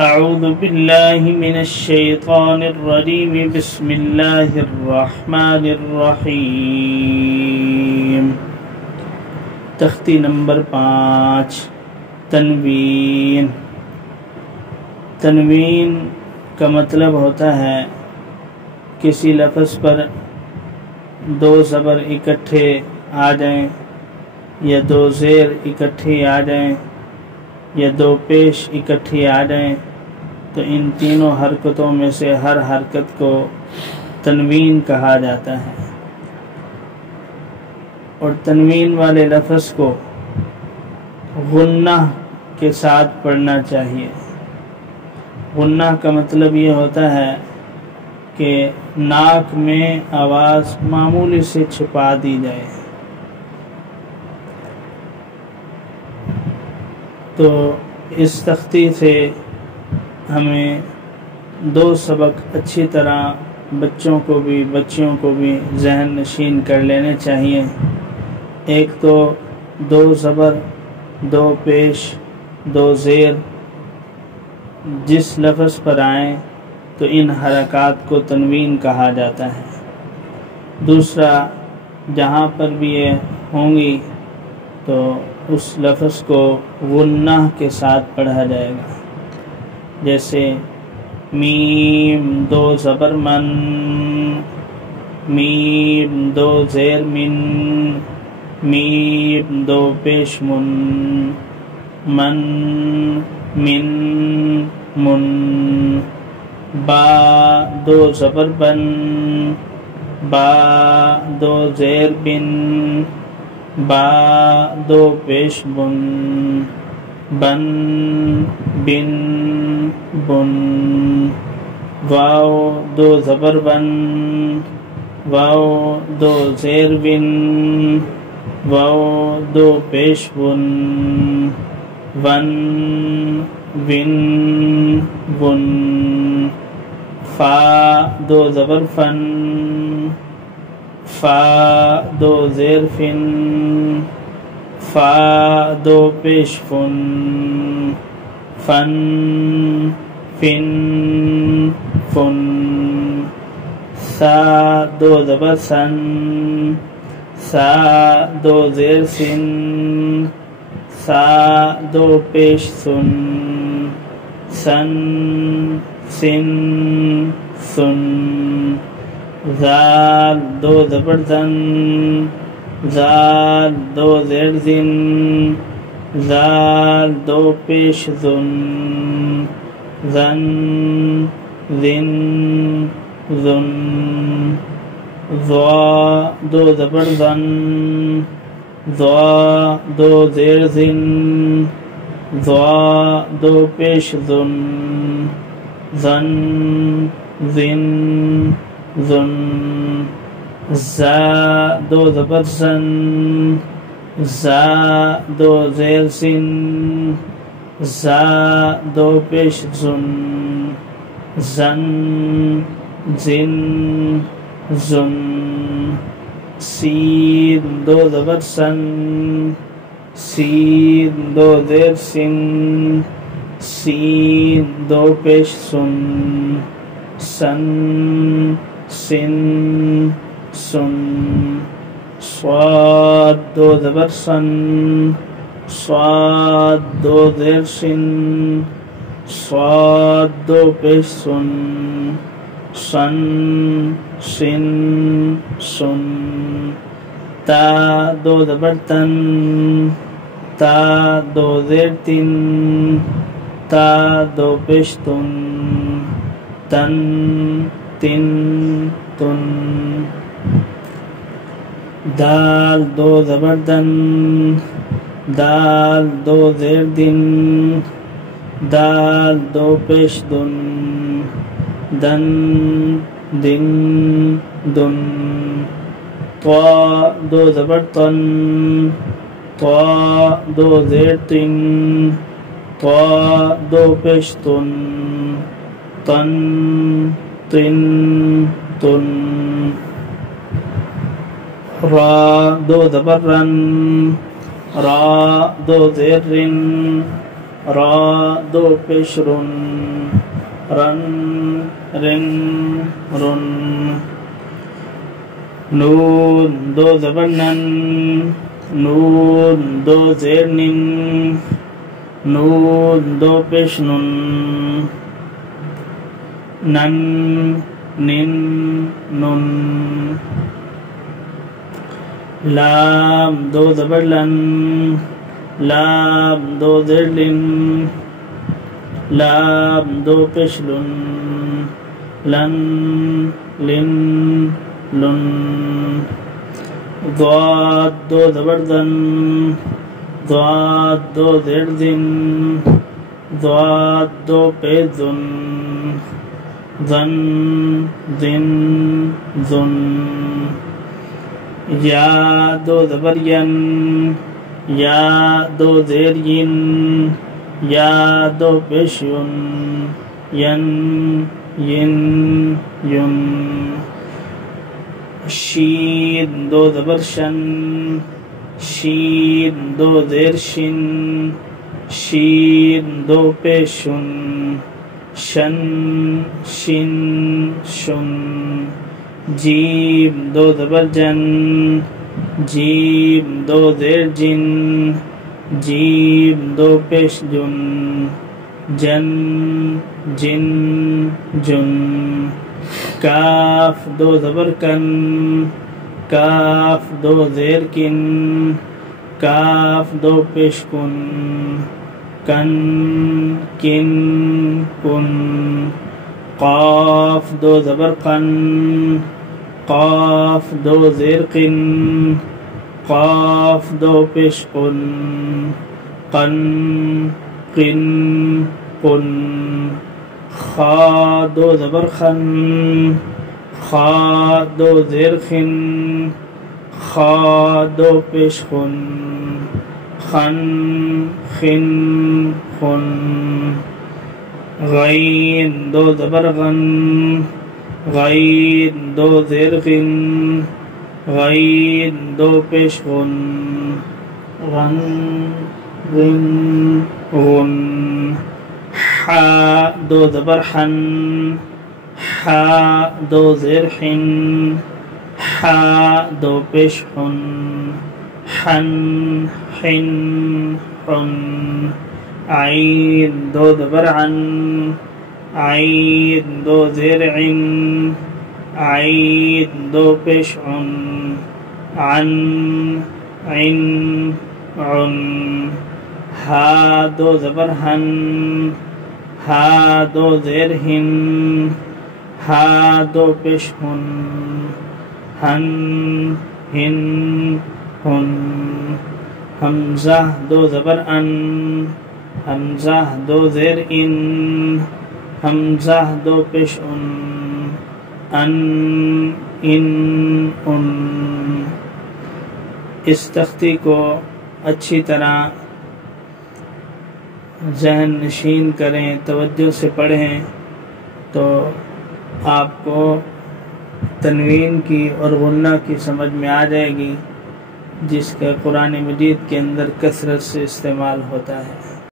اعوذ باللہ من الشیطان الرجیم بسم اللہ الرحمن الرحیم۔ تختی نمبر 5، تنوین۔ تنوین کا مطلب ہوتا ہے کسی لفظ پر دو زبر اکٹھے آ جائیں یا دو زیر اکٹھے آ جائیں یا دو پیش اکٹھی آ جائیں تو ان تینوں حرکتوں میں سے ہر حرکت کو تنوین کہا جاتا ہے، اور تنوین والے لفظ کو غنہ کے ساتھ پڑھنا چاہیے۔ غنہ کا مطلب یہ ہوتا ہے کہ ناک میں آواز معمولی سے چھپا دی جائے۔ تو اس تختی سے ہمیں دو سبق اچھی طرح بچوں کو بھی بچیوں کو بھی ذہن نشین کر لینے چاہیے۔ ایک تو دو زبر، دو پیش، دو زیر جس لفظ پر آئیں تو ان حرکات کو تنوین کہا جاتا ہے۔ دوسرا، جہاں پر بھی یہ ہوں گی تو اس لفظ کو غنہ کے ساتھ پڑھا جائے گا، جیسے میم دو زبر من، میم دو زیر من، میم دو پیش من، من من من۔ با دو زبر بن، با دو زیر بن، با دو پیش بن، بن بن بن۔ واو دو زبر ون، واو دو زیر ون، واو دو پیش ون، ون ون ون۔ فا دو زبر فن، فا دو زیر فن، فا دو پیش فن، فن فن فن۔ سا دو زبر سن، سا دو زیر سن، سا دو پیش سن، سن سن سن۔ زال دو زبر زن، زال دو زیر زن، زال دو پیش زن، زن زن زن۔ ضا دو زبر زن، ضا دو زیر زن، ضا دو پیش زن، زن زن زن۔ زا دو زبر زن، زا دو زیر زن، زا دو پیش زن، زن زن زن۔ سین دو زبر سن، سین دو زیر سن، سین دو پیش سن، سن سن سن۔ صاد دو زبر سن، صاد دو زیر سن، صاد دو پیش سن، سن سن سن۔ تا دو زبر تن، تا دو زیر تن، تا دو پیش تن، تن تن تن۔ دال دو زبر دن، دال دو زیر دن، دال دو پیش دن، دن دن دن۔ طا دو زبر تن، طا دو زیر تن، طا دو پیش تن، تن تن تن۔ را دو زبر رن، را دو زیر رن، را دو پیش رن رن رن رن نون دو زبر نن نون دو زیر نن نون دو پیش نن نن نن نن لام دو زبر لن لام دو زیر لن لام دو پیش لن لن لن لن ضاد دو زبر دن ضاد دو زیر دن ضاد دو پیش دن ذن ذن ذن یا دو زبر ین یا دو زیر ین یا دو پیش ین ین ین ین شین دو زبر شن شین دو زیر شن شین دو پیشن شن شن شن جیم دو زبر جن جیم دو زیر جن جیم دو پیش جن جن جن جن کاف دو زبر کن کاف دو زیر کن کاف دو پیش کن کن کن کن قاف دو زبر قن قاف دو زیر قن قاف دو پیش قن قن قن قن خا دو زبر خن خا دو زیر خن خا دو پیش خن خن خن خن غین دو زبر غن غین دو زیر غن غین دو پیش غن غن غن غن حا دو زبر حن حا دو زیر حن حا دو پیش حن حن حن حن عین دو زبر عن عین دو زیر عن عین دو پیش عن عن عن عن ہا دو زبر ہن ہا دو زیر ہن ہا دو پیش ہن ہن ہن ہن حمزہ دو زبر ان حمزہ دو زیر ان حمزہ دو پیش ان ان اس تختی کو اچھی طرح ذہن نشین کریں، توجہ سے پڑھیں تو آپ کو تنوین کی اور غنہ کی سمجھ میں آ جائے گی، جس کا قرآن مجید کے اندر کثرت سے استعمال ہوتا ہے۔